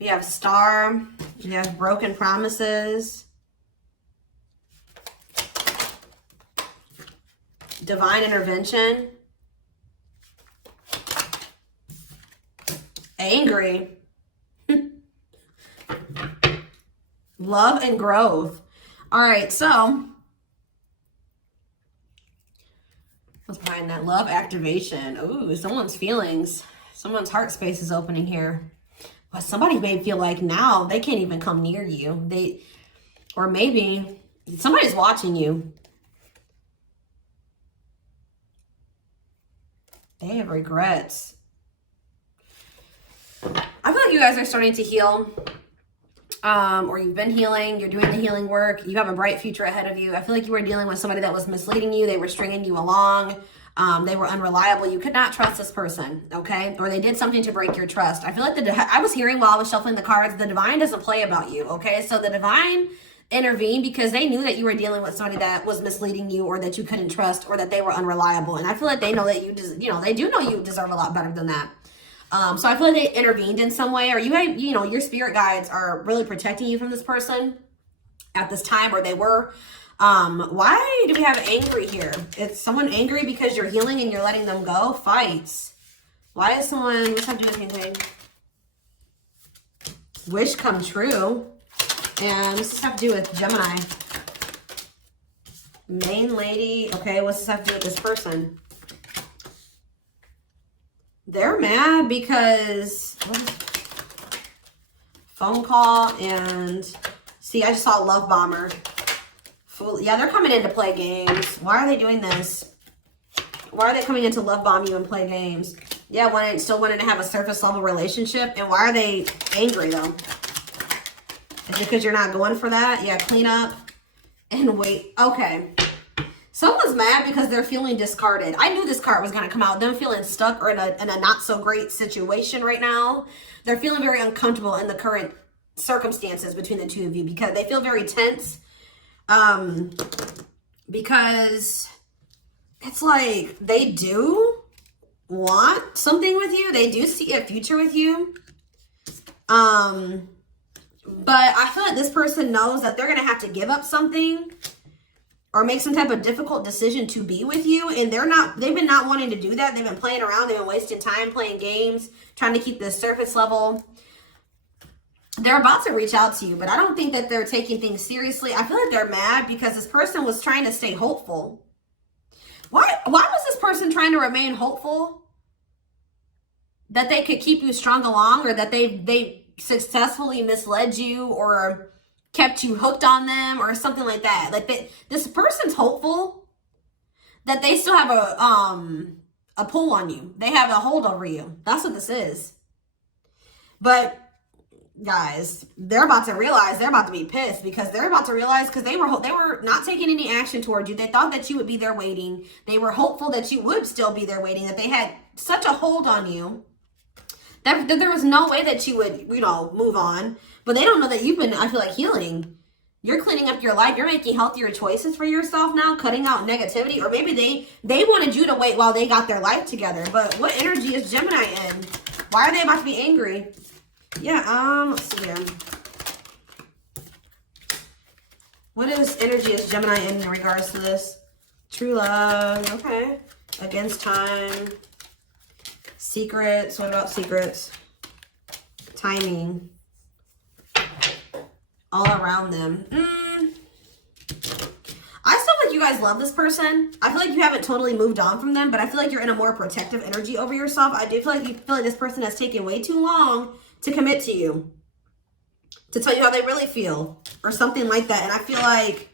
We have Star. We have Broken Promises. Divine Intervention. Angry. Love and Growth. All right, so what's behind that? Love Activation. Ooh, someone's feelings. Someone's heart space is opening here. But somebody may feel like now they can't even come near you. Or maybe somebody's watching you. They have regrets. I feel like you guys are starting to heal. Or you've been healing. You're doing the healing work. You have a bright future ahead of you. I feel like you were dealing with somebody that was misleading you. They were stringing you along. They were unreliable. You could not trust this person, okay? Or they did something to break your trust. I feel like I was hearing while I was shuffling the cards, the divine doesn't play about you, okay? So the divine intervened because they knew that you were dealing with somebody that was misleading you, or that you couldn't trust, or that they were unreliable. And I feel like they know that they do know you deserve a lot better than that. So I feel like they intervened in some way, or your spirit guides are really protecting you from this person at this time, or they were. Why do we have angry here? It's someone angry because you're healing and you're letting them go. Fights. Why is someone, what's that doing anything? Wish come true. And what's this have to do with Gemini? Main lady. Okay, what's this have to do with this person? They're mad because phone call and see, I just saw Love Bomber. Yeah, they're coming in to play games. Why are they doing this? Why are they coming in to love bomb you and play games? Yeah, still wanting to have a surface level relationship. And why are they angry though? Is it because you're not going for that? Yeah, clean up and wait. Okay. Someone's mad because they're feeling discarded. I knew this card was going to come out. Them feeling stuck or in a not so great situation right now. They're feeling very uncomfortable in the current circumstances between the two of you because they feel very tense. Because it's like they do want something with you. They do see a future with you. But I feel like this person knows that they're going to have to give up something or make some type of difficult decision to be with you. And they've been not wanting to do that. They've been playing around. They've been wasting time playing games, trying to keep this surface level. They're about to reach out to you, but I don't think that they're taking things seriously. I feel like they're mad because this person was trying to stay hopeful. Why was this person trying to remain hopeful? That they could keep you strung along, or that they successfully misled you or kept you hooked on them or something like that. Like this person's hopeful that they still have a pull on you. They have a hold over you. That's what this is. But guys, they're about to realize they're about to be pissed because they're about to realize because they were not taking any action towards you. They thought that you would be there waiting. They were hopeful that you would still be there waiting, that they had such a hold on you that there was no way that you would, move on. But they don't know that you've been, I feel like, healing. You're cleaning up your life. You're making healthier choices for yourself now, cutting out negativity. Or maybe they wanted you to wait while they got their life together. But what energy is Gemini in? Why are they about to be angry? Yeah, let's see here. What energy is Gemini in regards to this? True love, okay. Against time. Secrets, what about secrets? Timing. All around them. I still feel like you guys love this person. I feel like you haven't totally moved on from them, but I feel like you're in a more protective energy over yourself. I do feel like you feel like this person has taken way too long to commit to you, to tell you how they really feel, or something like that. And I feel like,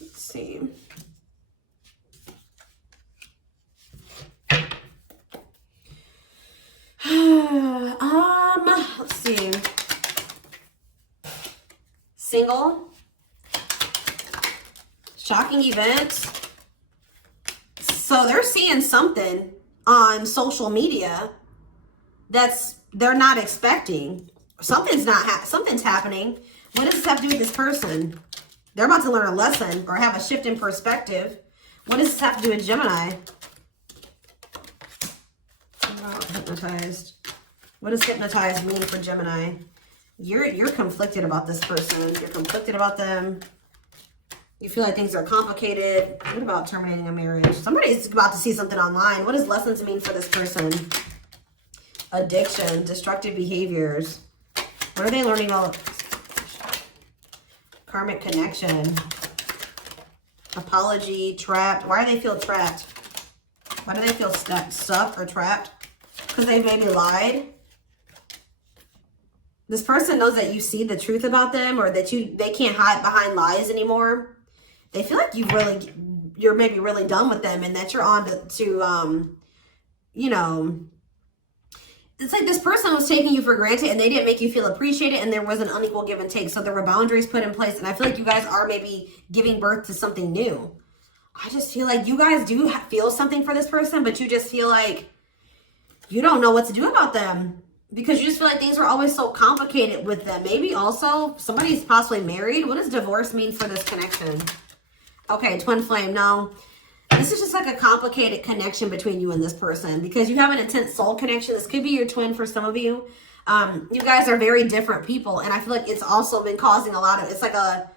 let's see. Let's see. Single. Shocking event. So they're seeing something on social media they're not expecting. Something's happening. What does this have to do with this person? They're about to learn a lesson or have a shift in perspective. What does this have to do with Gemini? about hypnotized? What does hypnotized mean for Gemini? You're conflicted about this person. You're conflicted about them. You feel like things are complicated. What about terminating a marriage? Somebody's about to see something online. What does lessons mean for this person? Addiction, destructive behaviors. What are they learning about? Karmic connection. Apology, trapped. Why do they feel trapped? Why do they feel stuck or trapped? Because they maybe lied. This person knows that you see the truth about them, or that they can't hide behind lies anymore. They feel like you're maybe really done with them, and that you're on to you know, it's like this person was taking you for granted and they didn't make you feel appreciated, and there was an unequal give and take. So there were boundaries put in place, and I feel like you guys are maybe giving birth to something new. I just feel like you guys do feel something for this person, but you just feel like you don't know what to do about them because you just feel like things were always so complicated with them. Maybe also somebody's possibly married. What does divorce mean for this connection? Okay, twin flame. No, this is just like a complicated connection between you and this person because you have an intense soul connection. This could be your twin for some of you. You guys are very different people, and I feel like it's also been causing a lot of, it's like a,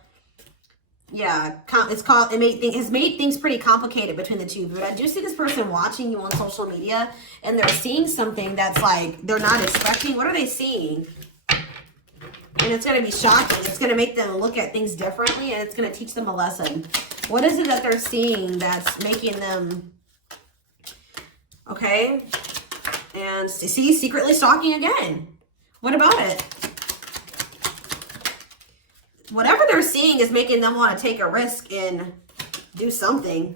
yeah, has made things pretty complicated between the two. But I do see this person watching you on social media, and they're seeing something that's like they're not expecting. What are they seeing? And it's going to be shocking. It's going to make them look at things differently, and it's going to teach them a lesson. What is it that they're seeing that's making them, okay? And see, secretly stalking again. What about it? Whatever they're seeing is making them want to take a risk and do something.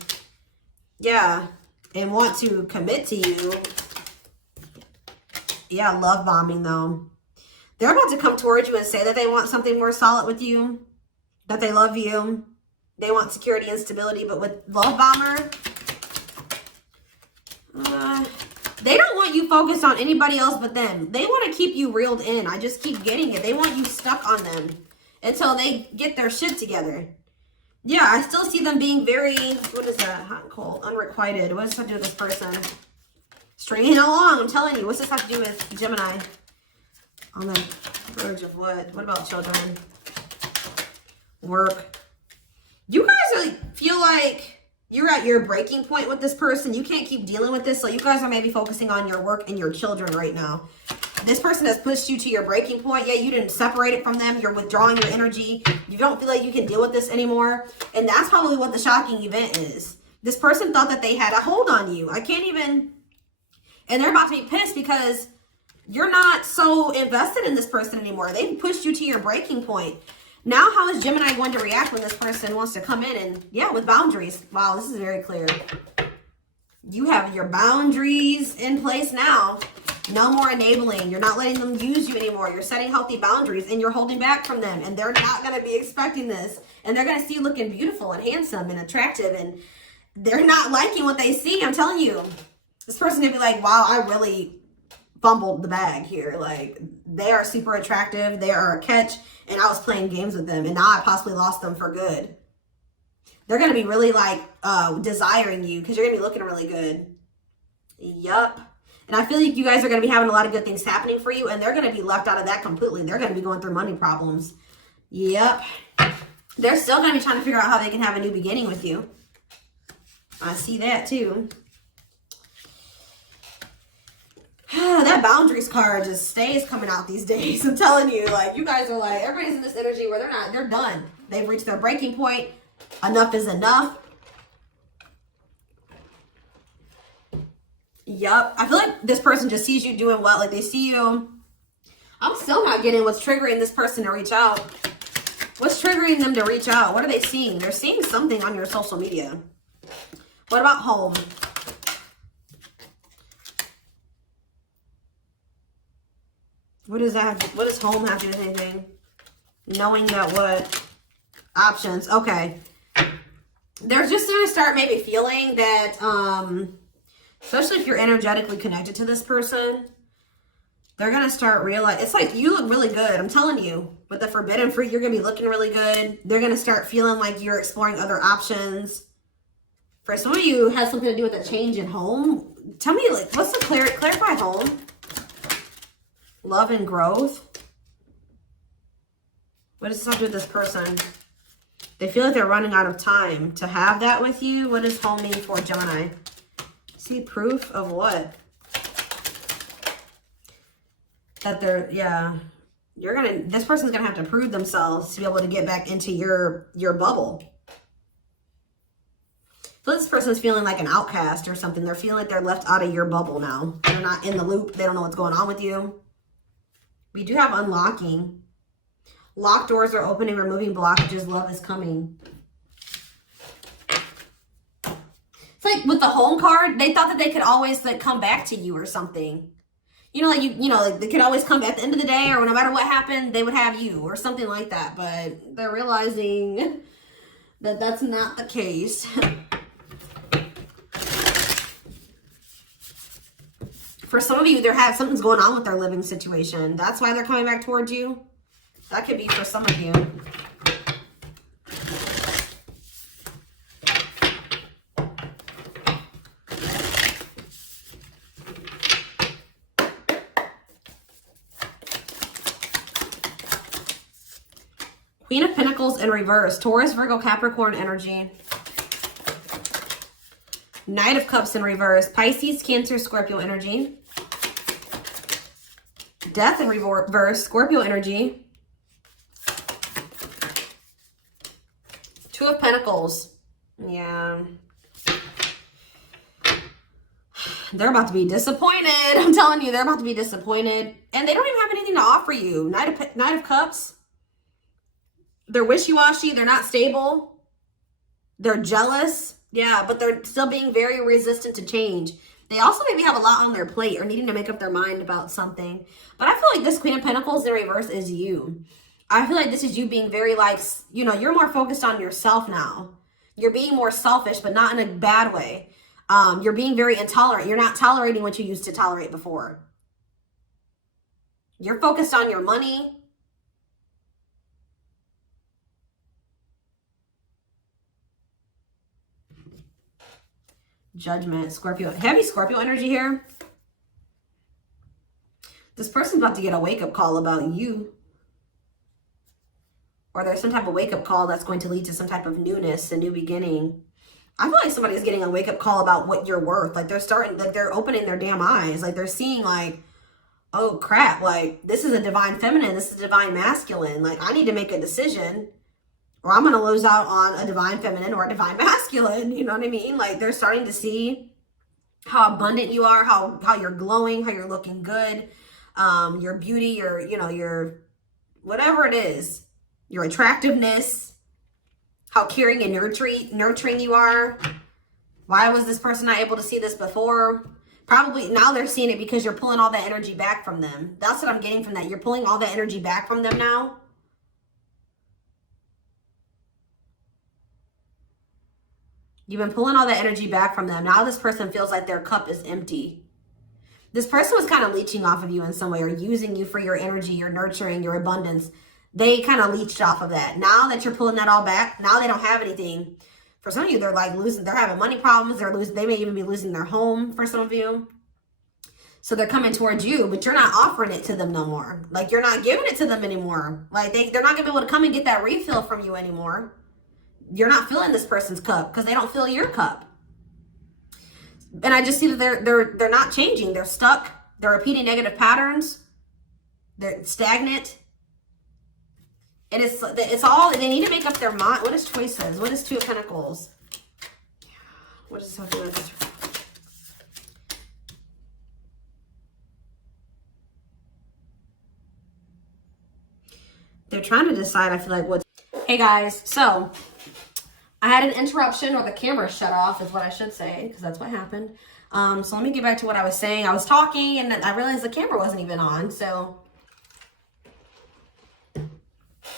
Yeah. And want to commit to you. Yeah, love bombing though. They're about to come towards you and say that they want something more solid with you. That they love you. They want security and stability. But with love bomber, they don't want you focused on anybody else but them. They want to keep you reeled in. I just keep getting it. They want you stuck on them until they get their shit together. Yeah, I still see them being very, what is that? Hot and cold, unrequited. What does this have to do with this person? Stringing along, I'm telling you. What's this have to do with Gemini? On the verge of what? What about children? Work. You guys feel like you're at your breaking point with this person. You can't keep dealing with this. So you guys are maybe focusing on your work and your children right now. This person has pushed you to your breaking point. Yeah, you didn't separate it from them. You're withdrawing your energy. You don't feel like you can deal with this anymore. And that's probably what the shocking event is. This person thought that they had a hold on you. I can't even... And they're about to be pissed because you're not so invested in this person anymore. They've pushed you to your breaking point. Now, how is Gemini going to react when this person wants to come in and, yeah, with boundaries? Wow, this is very clear. You have your boundaries in place now. No more enabling. You're not letting them use you anymore. You're setting healthy boundaries and you're holding back from them. And they're not going to be expecting this. And they're going to see you looking beautiful and handsome and attractive. And they're not liking what they see. I'm telling you. This person going to be like, wow, I really fumbled the bag here. Like, they are super attractive. They are a catch. And I was playing games with them. And now I possibly lost them for good. They're going to be really like desiring you because you're going to be looking really good. Yup. And I feel like you guys are going to be having a lot of good things happening for you. And they're going to be left out of that completely. They're going to be going through money problems. Yep. They're still going to be trying to figure out how they can have a new beginning with you. I see that too. That boundaries card just stays coming out these days. I'm telling you, like, you guys are like, everybody's in this energy where they're done. They've reached their breaking point. Enough is enough. Yup. I feel like this person just sees you doing well. Like, they see you. I'm still not getting what's triggering this person to reach out. What's triggering them to reach out? What are they seeing? They're seeing something on your social media. What about home? What does that? What does home have to do with anything? Knowing that what? Options. Okay. They're just going to start maybe feeling that, especially if you're energetically connected to this person, they're going to start realizing, it's like you look really good. I'm telling you, with the forbidden fruit, you're going to be looking really good. They're going to start feeling like you're exploring other options. For some of you, it has something to do with a change in home. Tell me, like, what's the clarify home? Love and growth. What does this have to do with this person? They feel like they're running out of time to have that with you. What does home mean for Gemini? See, proof of what? That they're, yeah. This person's gonna have to prove themselves to be able to get back into your bubble. So this person's feeling like an outcast or something. They're feeling like they're left out of your bubble now. They're not in the loop. They don't know what's going on with you. We do have unlocking. Locked doors are opening, removing blockages. Love is coming. It's like with the home card, they thought that they could always like come back to you or something. You know, like like they could always come at the end of the day, or no matter what happened, they would have you or something like that. But they're realizing that that's not the case. For some of you, something's going on with their living situation. That's why they're coming back towards you. That could be for some of you. Queen of Pentacles in reverse. Taurus, Virgo, Capricorn energy. Knight of Cups in reverse. Pisces, Cancer, Scorpio energy. Death in reverse. Scorpio energy. Two of Pentacles. Yeah. They're about to be disappointed. I'm telling you, they're about to be disappointed. And they don't even have anything to offer you. Knight of Cups. They're wishy-washy. They're not stable. They're jealous. Yeah, but they're still being very resistant to change. They also maybe have a lot on their plate or needing to make up their mind about something. But I feel like this Queen of Pentacles in reverse is you. I feel like this is you being very like, you're more focused on yourself now. You're being more selfish, but not in a bad way. You're being very intolerant. You're not tolerating what you used to tolerate before. You're focused on your money. Judgment, Scorpio. Heavy Scorpio energy here. This person's about to get a wake-up call about you. Or there's some type of wake-up call that's going to lead to some type of newness, a new beginning. I feel like somebody's getting a wake-up call about what you're worth. Like they're opening their damn eyes. Like they're seeing like, oh crap, like this is a divine feminine, this is a divine masculine. Like I need to make a decision or I'm going to lose out on a divine feminine or a divine masculine. You know what I mean? Like they're starting to see how abundant you are, how you're glowing, how you're looking good, your beauty, your whatever it is, your attractiveness, how caring and nurturing you are. Why was this person not able to see this before? Probably now they're seeing it because you're pulling all that energy back from them. That's what I'm getting from that. You're pulling all that energy back from them now. You've been pulling all that energy back from them. Now this person feels like their cup is empty. This person was kind of leeching off of you in some way or using you for your energy, your nurturing, your abundance. They kind of leached off of that. Now that you're pulling that all back, now they don't have anything. For some of you, they're like losing, they're having money problems. They may even be losing their home for some of you. So they're coming towards you, but you're not offering it to them no more. Like you're not giving it to them anymore. Like they're not gonna be able to come and get that refill from you anymore. You're not filling this person's cup because they don't fill your cup. And I just see that they're not changing. They're stuck. They're repeating negative patterns. They're stagnant. And it's all, they need to make up their mind. What is choices? What is Two of Pentacles? What is something like this? They're trying to decide, I feel like, what's... Hey guys, so I had an interruption, or the camera shut off is what I should say, because that's what happened. So let me get back to what I was saying. I was talking and I realized the camera wasn't even on. So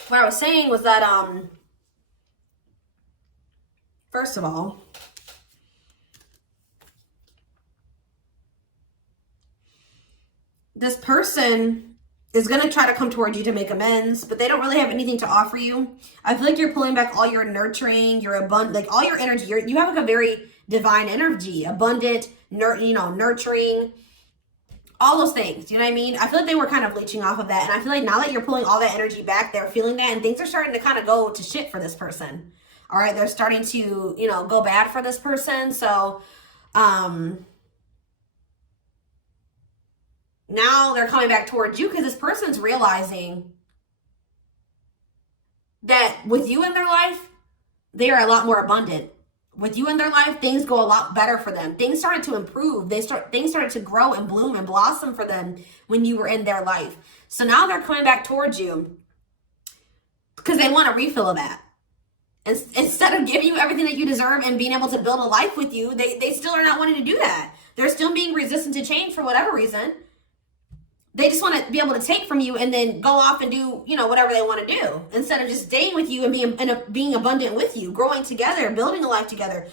what I was saying was that, first of all, this person is going to try to come towards you to make amends, but they don't really have anything to offer you. I feel like you're pulling back all your nurturing, your abundance, like all your energy. You have like a very divine energy, abundant, nurturing, all those things. You know what I mean? I feel like they were kind of leeching off of that. And I feel like now that you're pulling all that energy back, they're feeling that, and things are starting to kind of go to shit for this person. All right. They're starting to, go bad for this person. So, now they're coming back towards you because this person's realizing that with you in their life, they are a lot more abundant. With you in their life, things go a lot better for them. Things started to improve. Things started to grow and bloom and blossom for them when you were in their life. So now they're coming back towards you because they want a refill of that. Instead of giving you everything that you deserve and being able to build a life with you, they still are not wanting to do that. They're still being resistant to change for whatever reason. They just want to be able to take from you and then go off and do, whatever they want to do, instead of just staying with you and being abundant with you, growing together, building a life together.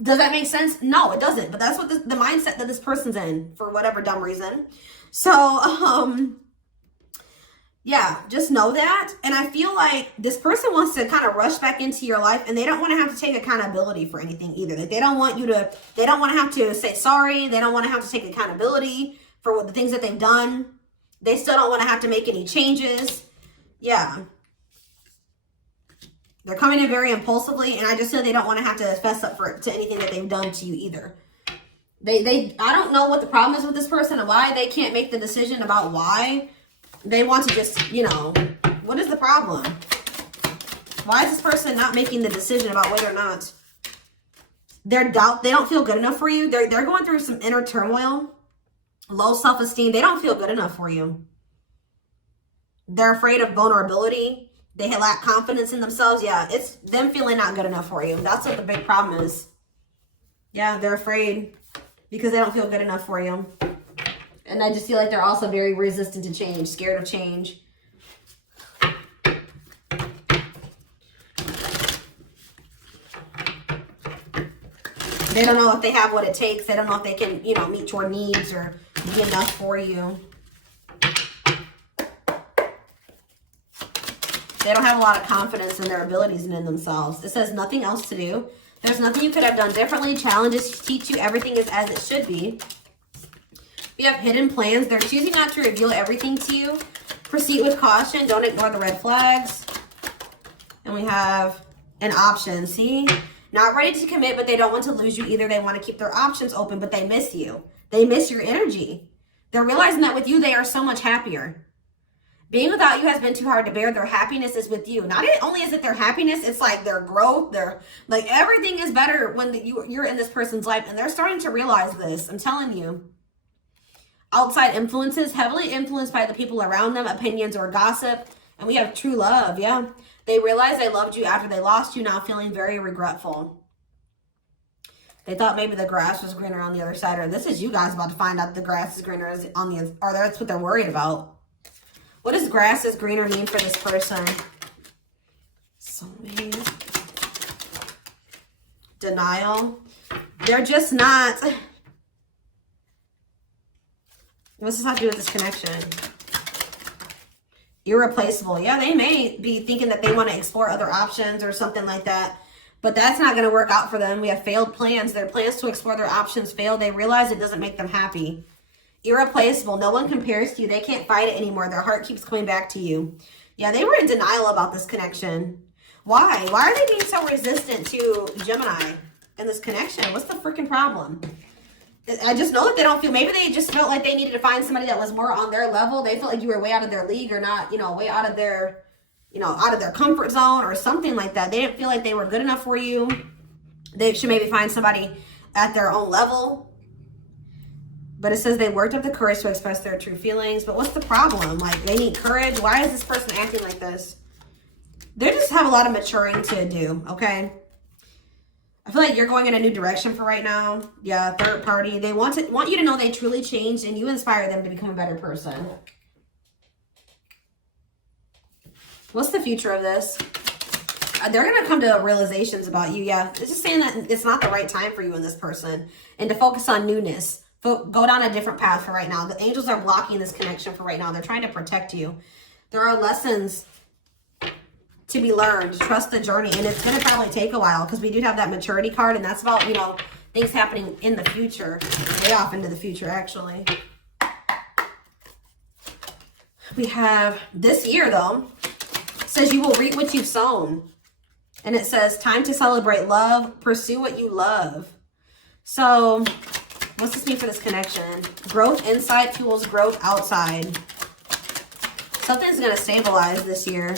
Does that make sense? No, it doesn't. But that's what the mindset that this person's in for whatever dumb reason. So, yeah, just know that. And I feel like this person wants to kind of rush back into your life, and they don't want to have to take accountability for anything either. Like they don't want to have to say sorry. They don't want to have to take accountability for the things that they've done. They still don't want to have to make any changes. Yeah. They're coming in very impulsively, and I just said they don't want to have to fess up to anything that they've done to you either. I don't know what the problem is with this person and why they can't make the decision about why they want to just, what is the problem? Why is this person not making the decision about whether or not they don't feel good enough for you? They're going through some inner turmoil. Low self-esteem. They don't feel good enough for you. They're afraid of vulnerability. They lack confidence in themselves. Yeah, it's them feeling not good enough for you. That's what the big problem is. Yeah, they're afraid because they don't feel good enough for you. And I just feel like they're also very resistant to change, scared of change. They don't know if they have what it takes. They don't know if they can, meet your needs or be enough for you. They don't have a lot of confidence in their abilities and in themselves. It says nothing else to do. There's nothing you could have done differently. Challenges teach you everything is as it should be. We have hidden plans. They're choosing not to reveal everything to you. Proceed with caution. Don't ignore the red flags. And we have an option. See? Not ready to commit, but they don't want to lose you either. They want to keep their options open, but they miss you. They miss your energy. They're realizing that with you, they are so much happier. Being without you has been too hard to bear. Their happiness is with you. Not only is it their happiness, it's like their growth. Their everything is better when you're in this person's life, and they're starting to realize this. I'm telling you. Outside influences, heavily influenced by the people around them, opinions or gossip. And we have true love, yeah. They realized they loved you after they lost you, now feeling very regretful. They thought maybe the grass was greener on the other side, or this is you guys about to find out the grass is greener on the other, or that's what they're worried about. What does grass is greener mean for this person? Soulmate. Denial. They're just not... What's this have to do with this connection? Irreplaceable. Yeah, they may be thinking that they want to explore other options or something like that. But that's not going to work out for them. We have failed plans. Their plans to explore their options failed. They realize it doesn't make them happy. Irreplaceable. No one compares to you. They can't fight it anymore. Their heart keeps coming back to you. Yeah, they were in denial about this connection. Why? Why are they being so resistant to Gemini in this connection? What's the freaking problem? I just know that they don't feel, maybe they just felt like they needed to find somebody that was more on their level. They felt like you were way out of their league or not, way out of their, out of their comfort zone or something like that. They didn't feel like they were good enough for you. They should maybe find somebody at their own level. But it says they worked up the courage to express their true feelings. But what's the problem? Like, they need courage. Why is this person acting like this? They just have a lot of maturing to do, okay? I feel like you're going in a new direction for right now. Yeah, third party. They want you to know they truly changed and you inspire them to become a better person. What's the future of this? They're going to come to realizations about you. Yeah, it's just saying that it's not the right time for you and this person. And to focus on newness. Go down a different path for right now. The angels are blocking this connection for right now. They're trying to protect you. There are lessons to be learned. Trust the journey. And it's going to probably take a while because we do have that maturity card. And that's about, things happening in the future, way off into the future, actually. We have this year, though, it says you will reap what you've sown. And it says, time to celebrate love, pursue what you love. So, what's this mean for this connection? Growth inside fuels growth outside. Something's going to stabilize this year.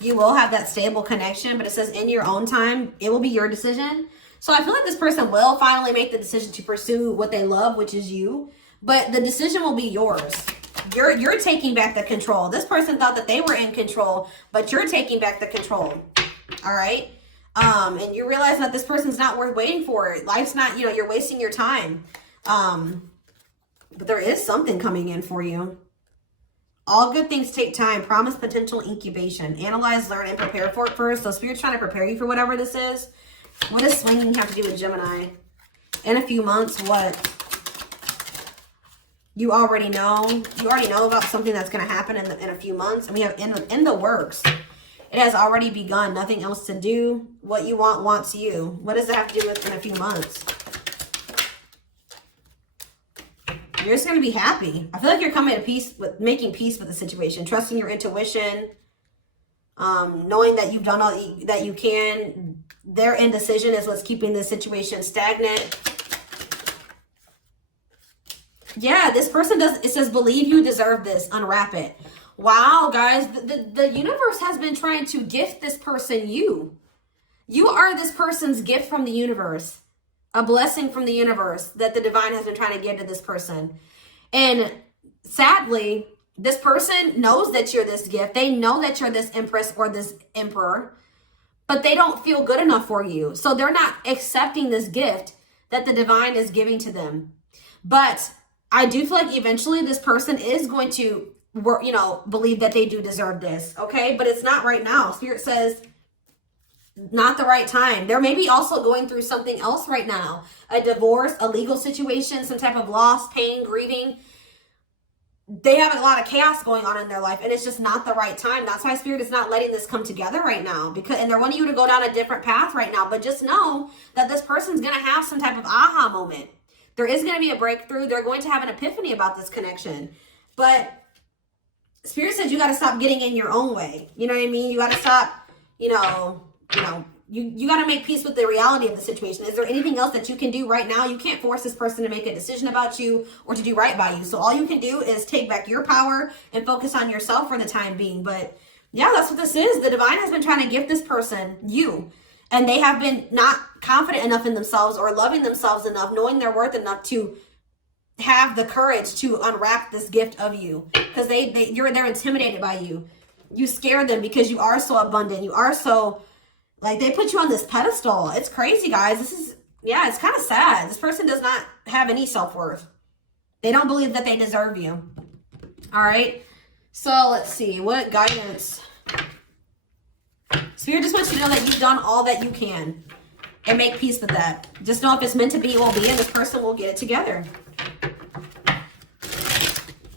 You will have that stable connection, but it says in your own time, it will be your decision. So I feel like this person will finally make the decision to pursue what they love, which is you. But the decision will be yours. You're taking back the control. This person thought that they were in control, but you're taking back the control. All right? And you realize that this person's not worth waiting for. Life's not, you know, you're wasting your time. But there is something coming in for you. All good things take time. Promise potential incubation. Analyze, learn, and prepare for it first. So Spirit's trying to prepare you for whatever this is. What does swinging have to do with Gemini? In a few months, what? You already know. You already know about something that's going to happen in a few months. And we have in the works. It has already begun. Nothing else to do. What you want wants you. What does it have to do with in a few months? You're just going to be happy. I feel like you're coming to peace with making peace with the situation. Trusting your intuition. Knowing that you've done all that you can. Their indecision is what's keeping the situation stagnant. Yeah, this person does. It says, believe you deserve this. Unwrap it. Wow, guys. The universe has been trying to gift this person you. You are this person's gift from the universe. A blessing from the universe that the divine has been trying to give to this person. And sadly, this person knows that you're this gift. They know that you're this empress or this emperor, but they don't feel good enough for you. So they're not accepting this gift that the divine is giving to them. But I do feel like eventually this person is going to work, you know, believe that they do deserve this. Okay. But it's not right now. Spirit says, not the right time. They're maybe also going through something else right now. A divorce, a legal situation, some type of loss, pain, grieving. They have a lot of chaos going on in their life, and it's just not the right time. That's why Spirit is not letting this come together right now. And they're wanting you to go down a different path right now. But just know that this person's going to have some type of aha moment. There is going to be a breakthrough. They're going to have an epiphany about this connection. But Spirit says you got to stop getting in your own way. You know what I mean? You got to stop, you got to make peace with the reality of the situation. Is there anything else that you can do right now? You can't force this person to make a decision about you or to do right by you. So all you can do is take back your power and focus on yourself for the time being. But yeah, that's what this is. The divine has been trying to gift this person you. And they have been not confident enough in themselves or loving themselves enough, knowing their worth enough to have the courage to unwrap this gift of you. Because they're intimidated by you. You scare them because you are so abundant. You are so... like, they put you on this pedestal. It's crazy, guys. This is, yeah, it's kind of sad. This person does not have any self-worth. They don't believe that they deserve you. All right. So, let's see. What guidance? Spirit just wants you to know that you've done all that you can. And make peace with that. Just know if it's meant to be, it will be. And this person will get it together.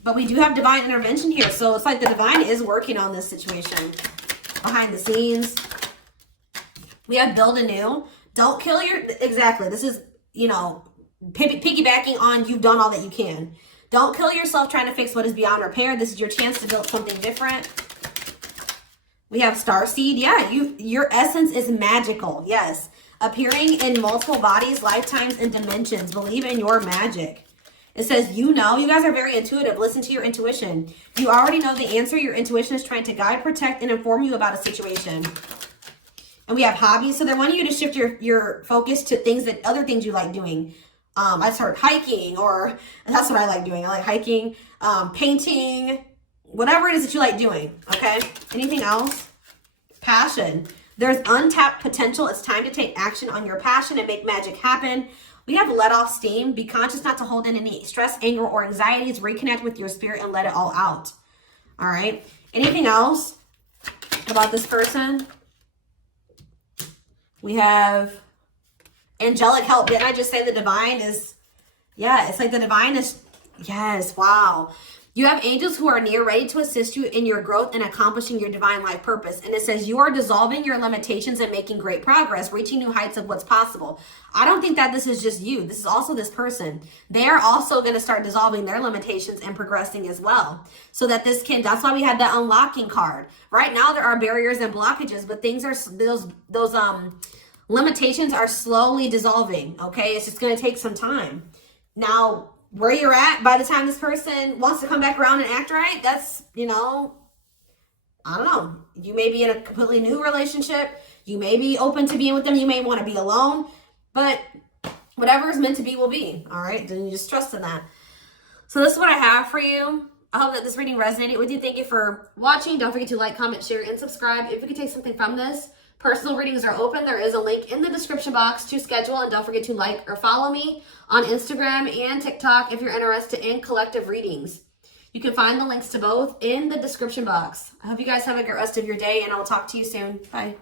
But we do have divine intervention here. So, it's like the divine is working on this situation. Behind the scenes. We have build anew. Don't kill your... exactly. This is, you know, piggybacking on you've done all that you can. Don't kill yourself trying to fix what is beyond repair. This is your chance to build something different. We have starseed. Yeah, your essence is magical. Yes. Appearing in multiple bodies, lifetimes, and dimensions. Believe in your magic. It says, you guys are very intuitive. Listen to your intuition. You already know the answer. Your intuition is trying to guide, protect, and inform you about a situation. And we have hobbies. So they're wanting you to shift your focus to other things you like doing. I just heard hiking, or that's what I like doing. I like hiking, painting, whatever it is that you like doing. Okay. Anything else? Passion. There's untapped potential. It's time to take action on your passion and make magic happen. We have let off steam. Be conscious not to hold in any stress, anger, or anxieties. Reconnect with your spirit and let it all out. All right. Anything else about this person? We have angelic help. Didn't I just say the divine is, yeah, it's like the divine is, yes, wow. You have angels who are near, ready to assist you in your growth and accomplishing your divine life purpose. And it says you are dissolving your limitations and making great progress, reaching new heights of what's possible. I don't think that this is just you. This is also this person. They are also going to start dissolving their limitations and progressing as well. So that this can, that's why we had that unlocking card. Right now there are barriers and blockages, but things are, those limitations are slowly dissolving. Okay. It's just going to take some time. Now, where you're at by the time this person wants to come back around and act right, that's, you know, I don't know. You may be in a completely new relationship. You may be open to being with them. You may want to be alone. But whatever is meant to be will be. All right? Then you just trust in that. So this is what I have for you. I hope that this reading resonated with you. Thank you for watching. Don't forget to like, comment, share, and subscribe. If you could take something from this, personal readings are open. There is a link in the description box to schedule. And don't forget to like or follow me on Instagram and TikTok if you're interested in collective readings. You can find the links to both in the description box. I hope you guys have a great rest of your day, and I'll talk to you soon. Bye.